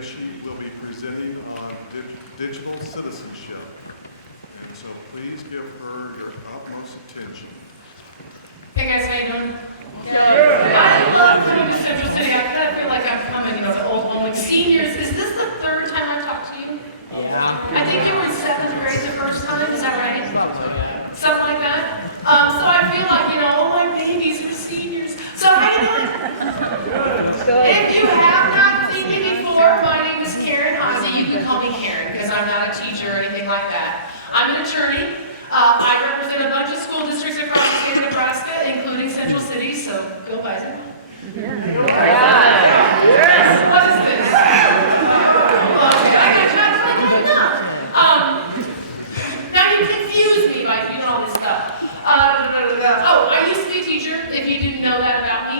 as she will be presenting on digital citizenship. And so please give her your utmost attention. Hey guys, how you doing? Good. I love coming to Central City. I kind of feel like I'm coming, to old home. Like seniors, is this the third time I've talked to you? Yeah. I think you were in 7th grade the first time, is that right? Something like that? So I feel like, all my babies are seniors. So how you doing? If you have not seen me before, my name is Karen Ozzie. You can call me Karen because I'm not a teacher or anything like that. I'm an attorney. I represent a bunch of school districts across the state of Nebraska, including Central City, so go Bison. Yeah. Yes. What is this? Okay, I got shots like that enough. Now you confuse me by doing all this stuff. I used to be a teacher, if you didn't know that about me.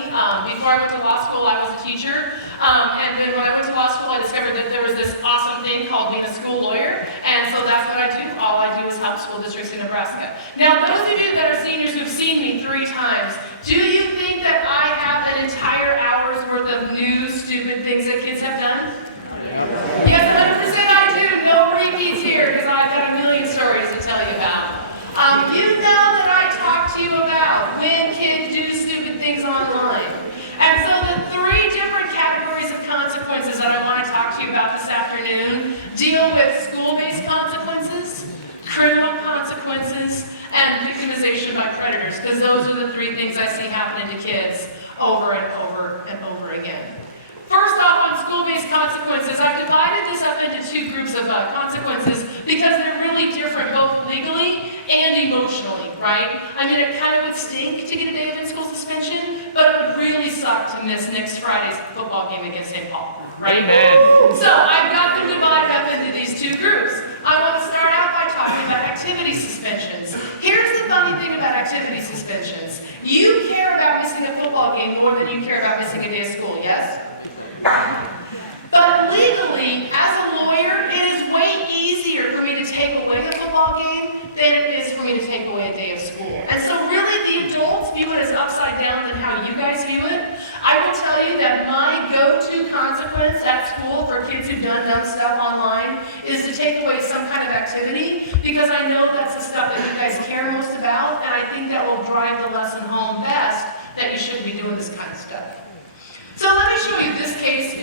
Before I went to law school, I was a teacher. And then when I went to law school, I discovered that there was this awesome thing called being a school lawyer. And so that's what I do. All I do is help school districts in Nebraska. Now, those of you that are seniors who've seen me 3 times, do you think that I have an entire hour's worth of new, stupid things that kids have done? Yes, 100% I do. No repeats here, because I've got a million stories to tell you about. You know that I talk to you about when kids do stupid things online. And so the 3 different categories of consequences that I want to talk to you about this afternoon deal with school-based consequences, criminal consequences, and victimization by predators, because those are the 3 things I see happening to kids over and over and over again. First off, on school-based consequences, I've divided this up into 2 groups of consequences because they're really different, both legally and emotionally, right? I mean, it kind of would stink to get a day of in-school suspension, but it would really suck to miss next Friday's football game against St. Paul, right? Amen. So I've got them divided up into these 2 groups. I want to start out by talking about activity suspensions. Here's the funny thing about activity suspensions. You care about missing a football game more than you care about missing a day of school, yes? But legally, as a lawyer, it is way easier for me to take away a football game than it is for me to take away a day of school. And so really the adults view it as upside down than how you guys view it. I will tell you that my go-to consequence at school for kids who've done dumb stuff online is to take away some kind of activity, because I know that's the stuff that you guys care most about, and I think that will drive the lesson home best that you shouldn't be doing this kind of stuff. So let me show you this case.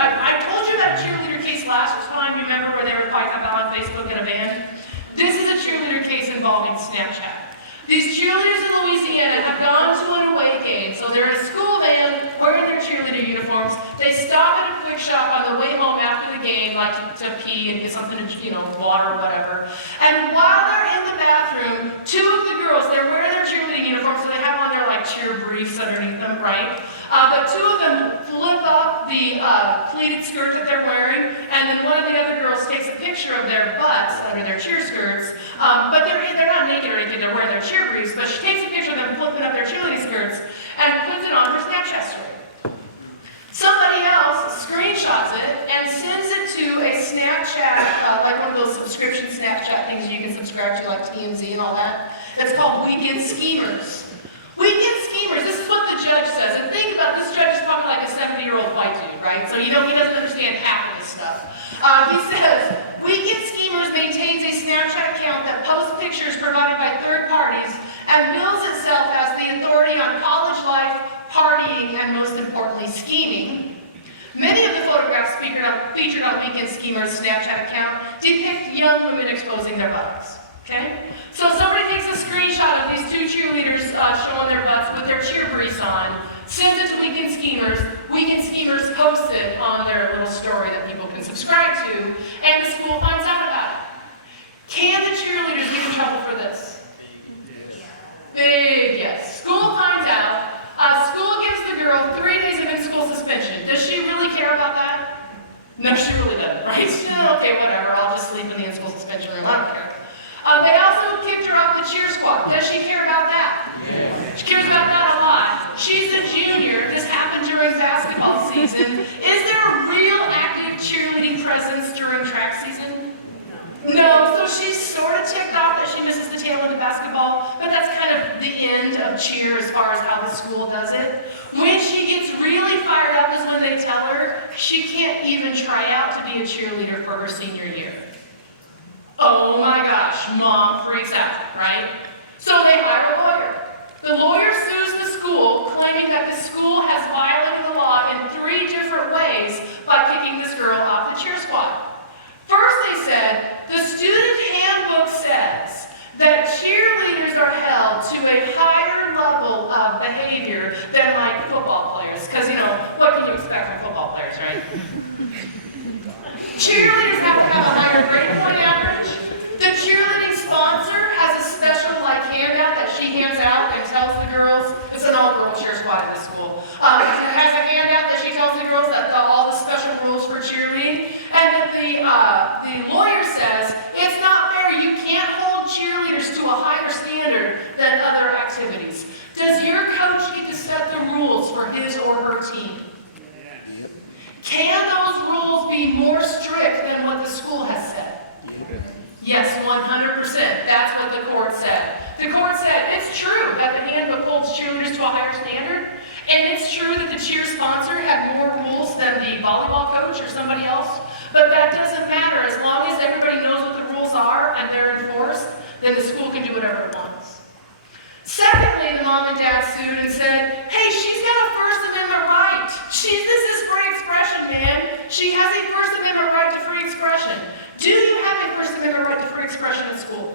I told you that cheerleader case last time, remember, where they were fighting about on Facebook in a van? This is a cheerleader case involving Snapchat. These cheerleaders in Louisiana have gone to an away game, so they're in a school van wearing their cheerleader uniforms. They stop at a quick shop on the way home after the game, like to pee and get something to, water or whatever. And while they're in the bathroom, 2 of the girls, they're wearing their cheerleading uniforms, so they have on their cheer briefs underneath them, right? But 2 of them flip up the pleated skirt that they're wearing, and then one of the other girls takes a picture of their butts under their cheer skirts. But they're not naked or anything, they're wearing their cheer briefs, but she takes a picture of them flipping up their cheerleading skirts and puts it on her Snapchat story. Somebody else screenshots it and sends it to a Snapchat, like one of those subscription Snapchat things you can subscribe to, like TMZ and all that. It's called Weekend Schemers. Weekend Schemers, this is what the judge says. And think about it, this judge is probably like a 70-year-old white dude, right? So he doesn't understand half of this stuff. He says, Weekend Schemers maintains a Snapchat account that posts pictures provided by third parties and bills itself as the authority on college life, partying, and most importantly, scheming. Many of the photographs featured on Weekend Schemers' Snapchat account depict young women exposing their butts. Okay? So somebody takes a screenshot of these 2 cheerleaders showing their butts with their cheer briefs on, sends it to Weekend Schemers. Weekend Schemers posts it on their little story that people can subscribe to, and the school finds out about it. Can the cheerleaders get in trouble for this? Big yes. School finds out. School gives the girl 3 days of in-school suspension. Does she really care about that? No, she really doesn't, right? Okay, whatever. I'll just sleep in the in-school suspension room. I don't care. They also kicked her off the cheer squad. Does she care about that? Yeah. She cares about that a lot. She's a junior. This happened during basketball season. Is there a real active cheerleading presence during track season? No. So she's sort of ticked off that she misses the tail end of basketball, but that's kind of the end of cheer as far as how the school does it. When she gets really fired up is when they tell her she can't even try out to be a cheerleader for her senior year. Oh my gosh, mom freaks out, right? So they hire a lawyer. The lawyer sues the school, claiming that the school has violated the law in 3 different ways by kicking this girl off the cheer squad. First they said, the student handbook says that cheerleaders are held to a higher level of behavior than like football players. Because, you know, what can you expect from football players, right? Cheerleaders have to have a higher grade point average. The cheerleading sponsor has a special like handout that she hands out and tells the girls, it's an all-girl cheer squad in the school. It has a handout that she tells the girls that all the special rules for cheerleading. And that the lawyer says, it's not fair, you can't hold cheerleaders to a higher standard than other activities. Does your coach get to set the rules for his or her team? Can those rules be more strict than what the school has said? Yes, 100%. That's what the court said. The court said it's true that the handbook holds cheerleaders to a higher standard, and it's true that the cheer sponsor had more rules than the volleyball coach or somebody else, but that doesn't matter. As long as everybody knows what the rules are and they're enforced, then the school can do whatever it wants. Secondly, the mom and dad sued and said, hey, she's got a First Amendment right. This is free expression, man. She has a First Amendment right to free expression. Do you have a First Amendment right to free expression at school?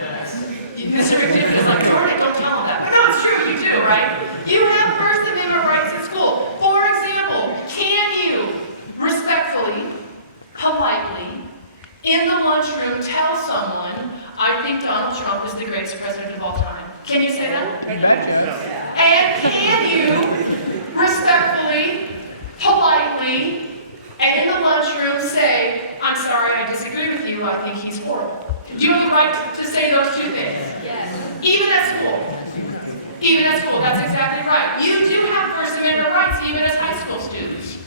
Yes. Mr. McDivitt is like, darn it, don't tell him that. But no, it's true, you do, right? You have First Amendment rights at school. For example, can you respectfully, politely, in the lunchroom tell someone, I think Donald Trump is the greatest president of all time? Can you say that? And can you respectfully, politely, and in the lunchroom say, I'm sorry, I disagree with you, I think he's horrible? Do you have the right to say those 2 things? Yes. Even at school. Even at school, that's exactly right. You do have First Amendment rights even as high school students.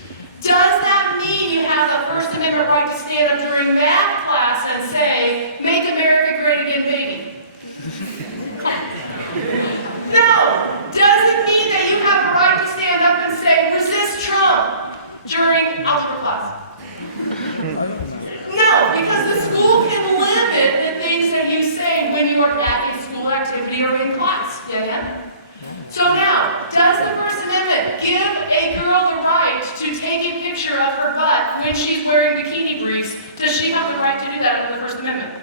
Does that mean you have the First Amendment right to stand up during math class and say, make America great again, baby? No. Does it mean that you have a right to stand up and say, resist Trump during algebra class? No, because the school can limit the things that you say when you are at a school activity or in class. Yeah? So now, does the First Amendment give a girl the right to take a picture of her butt when she's wearing bikini briefs? Does she have the right to do that under the First Amendment?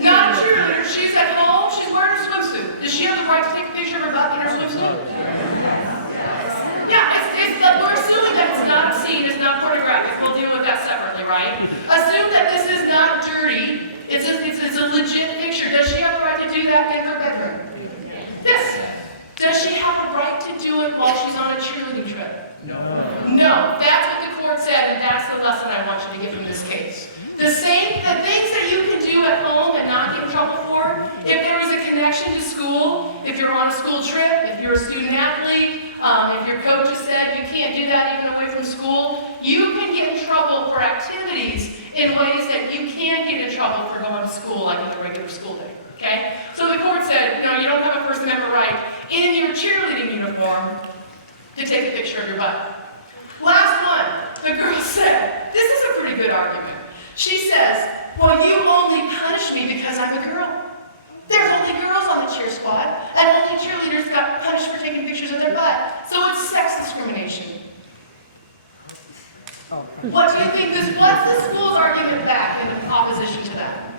Not a cheerleader. She's at home. She's wearing a swimsuit. Does she have the right to take a picture of her butt in her swimsuit? Yeah, we're assuming that it's not obscene, it's not pornographic. We'll deal with that separately, right? Assume that this is not dirty. It's a legit picture. Does she have the right to do that in her bedroom? Yes. Does she have the right to do it while she's on a cheerleading trip? No. No. That's what the court said, and that's the lesson I want you to get from this case. The things that you can do at home and not get in trouble for, if there is a connection to school, if you're on a school trip, if you're a student athlete, if your coach has said you can't do that even away from school, you can get in trouble for activities in ways that you can't get in trouble for going to school like in the regular school day. Okay? So the court said, no, you don't have a First Amendment right in your cheerleading uniform to take a picture of your butt. Last one, the girl said, this is a pretty good argument. She says, well, you only punish me because I'm a girl. There's only girls on the cheer squad, and only cheerleaders got punished for taking pictures of their butt. So it's sex discrimination. What do you think what's the school's argument back in opposition to that?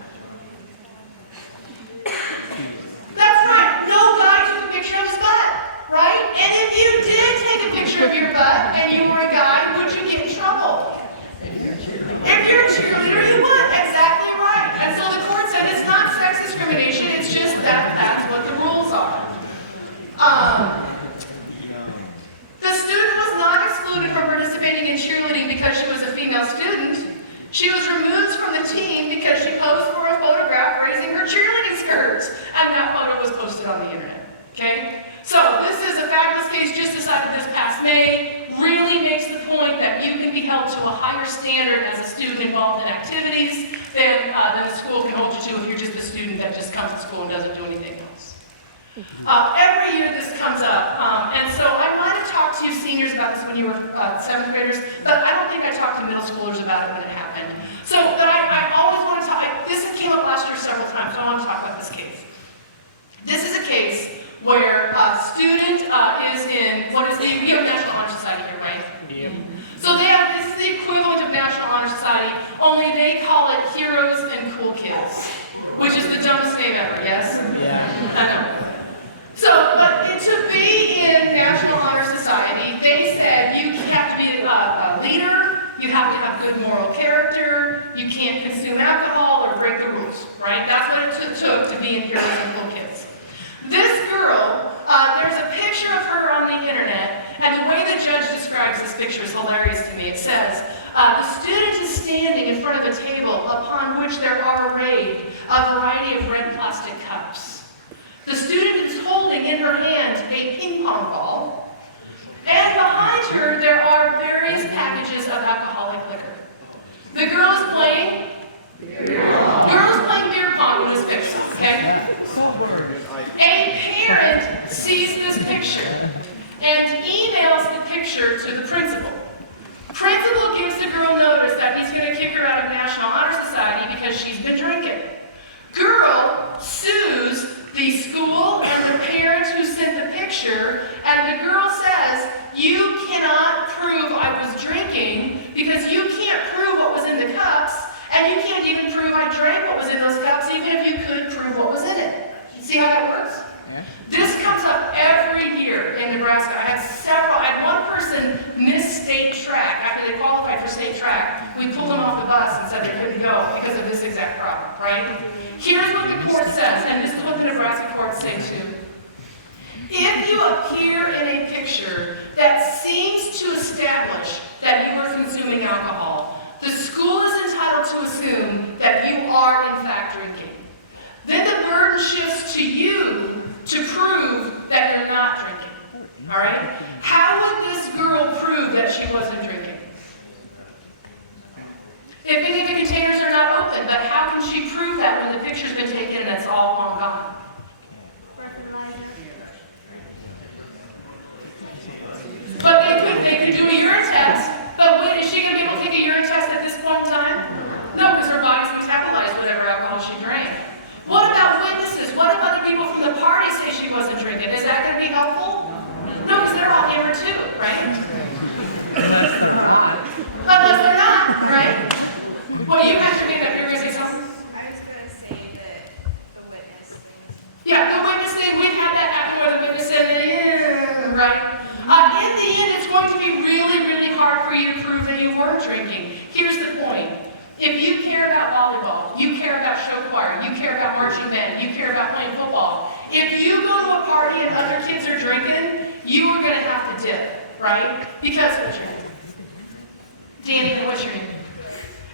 That's right, no guy took a picture of his butt, right? And if you did take a picture of your butt and you were a guy, would you get in trouble? If you're a cheerleader, you would. Exactly right. And so the court said it's not sex discrimination, it's just that that's what the rules are. The student was not excluded from participating in cheerleading because she was a female student. She was removed from the team because she posed for a photograph raising her cheerleading skirts, and that photo was posted on the internet. Okay? So this is a fabulous case just decided this past May. Really makes the point that you can be held to a higher standard as a student involved in activities than the school can hold you to if you're just a student that just comes to school and doesn't do anything else. Every year this comes up, and so I might have talked to you seniors about this when you were 7th graders, but I don't think I talked to middle schoolers about it when it happened. So, but I always want to talk, this came up last year several times, so I want to talk about this case. This is a case where a student is in, what is the, we have National Honor Society here, right? Yeah. So they have, this is the equivalent of National Honor Society, only they call it Heroes and Cool Kids, which is the dumbest name ever, yes? Yeah. I know. So, but to be in National Honor Society, they said you have to be a leader, you have to have good moral character, you can't consume alcohol or break the rules, right? That's what it took to be in Heroes and Cool Kids. This girl, there's a picture of her on the internet, and the way the judge describes this picture is hilarious to me. It says, the student is standing in front of a table upon which there are arrayed a variety of red plastic cups. The student is holding in her hand a ping pong ball, and behind her there are various packages of alcoholic liquor. The girl is playing beer pong in this picture, okay? A parent sees this picture and emails the picture to the principal. Principal gives the girl notice that he's going to kick her out of National Honor Society because she's been drinking. Girl sues the school and the parents who sent the picture, and the girl says, you cannot prove I was drinking because you can't prove what was in the cups, and you can't even prove I drank what was in those cups, even if you could prove what was in it. See how that works? Yeah. This comes up every year in Nebraska. I had one person miss state track after they qualified for state track. We pulled them off the bus and said they couldn't go because of this exact problem, right? Here's what the court says, and this is what the Nebraska courts say too. If you appear in a picture that seems to establish that you are consuming alcohol, the school is entitled to assume that you are in fact drinking. Then the burden shifts to you to prove that you're not drinking. All right? How would this girl prove that she wasn't drinking? If any of the containers are not open, but how can she prove that when the picture's been taken and it's all long gone? But they could do a urine test, but is she going to be able to take a urine test at this point in time? No, because her body's metabolized whatever alcohol she drank. What about witnesses? What if other people from the party say she wasn't drinking? Is that going to be helpful? No, because they're all hammered too, right? Unless they're not, right? Well, you have to make up. You were going to say something? I was going to say that the witness thing. Yeah, the witness thing, we've had that happen where the witness said, right? In the end, it's going to be really, really hard for you to prove that you weren't drinking. Here's the point. If you care about volleyball, you care about show choir, you care about marching band, you care about playing football, if you go to a party and other kids are drinking, you are going to have to dip, right? Because what's your name? Danny, what's your name?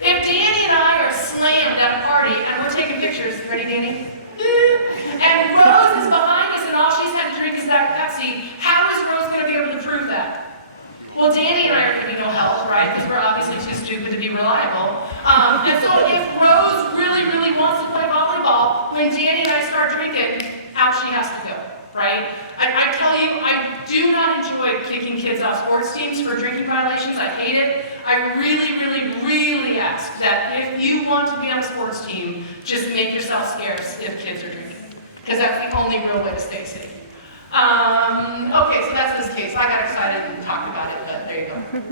If Danny and I are slammed at a party and we're taking pictures, ready, Danny? And Rose is behind us and all she's had to drink is that Pepsi, how is Rose going to be able to prove that? Well, Danny and I are going to be no help, right? Because we're obviously too stupid to be reliable. And so if Rose really, really wants to play volleyball, when Danny and I start drinking, out she has to go, right? I tell you, I do not enjoy kicking kids off sports teams for drinking violations. I hate it. I really, really, really ask that if you want to be on a sports team, just make yourself scarce if kids are drinking. Because that's the only real way to stay safe. Okay, so that's this case. I got excited and talked about it, but there you go.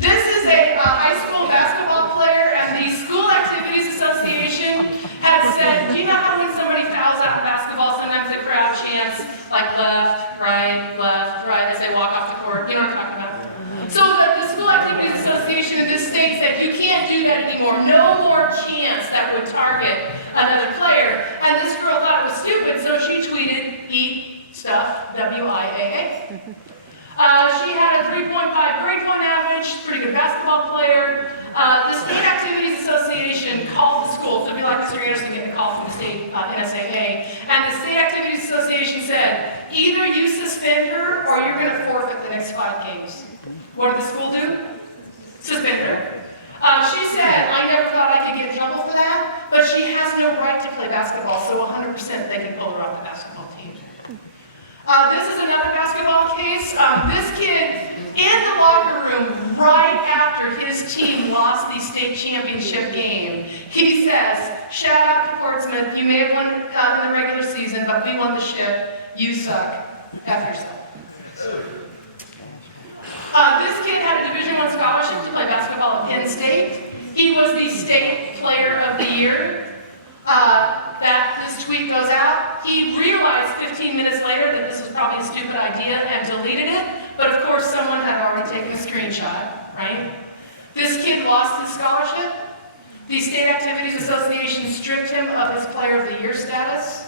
This is a high school basketball player, and the School Activities Association has said, do you know how when somebody fouls out in basketball, sometimes the crowd chants like left, right, as they walk off the court? You know what I'm talking about? So the School Activities Association in this state said you can't do that anymore. No more chants that would target another player. And this girl thought it was stupid, so she tweeted, eat stuff, WIAA. She had a 3.5 grade point average, pretty good basketball player. The State Activities Association called the school, so it'd be like Mr. Anderson getting a call from the state NSAA, and the State Activities Association said, either you suspend her or you're going to forfeit the next 5 games. What did the school do? Suspend her. She said, I never thought I could get in trouble for that, but she has no right to play basketball, so 100% they can pull her off the basketball team. This is another basketball case. This kid, in the locker room, right after his team lost the state championship game, he says, "Shout out to Portsmouth, you may have won in the regular season, but we won the ship. You suck. F yourself." This kid had a Division I scholarship to play basketball at Penn State. He was the state player of the year. This tweet goes out. He realized 15 minutes later that this was probably a stupid idea and deleted it, but of course someone had already taken a screenshot, right? This kid lost his scholarship. The State Activities Association stripped him of his Player of the Year status.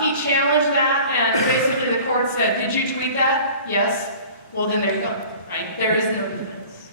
He challenged that, and basically the court said, "Did you tweet that?" "Yes." "Well, then there you go, right? There is no defense."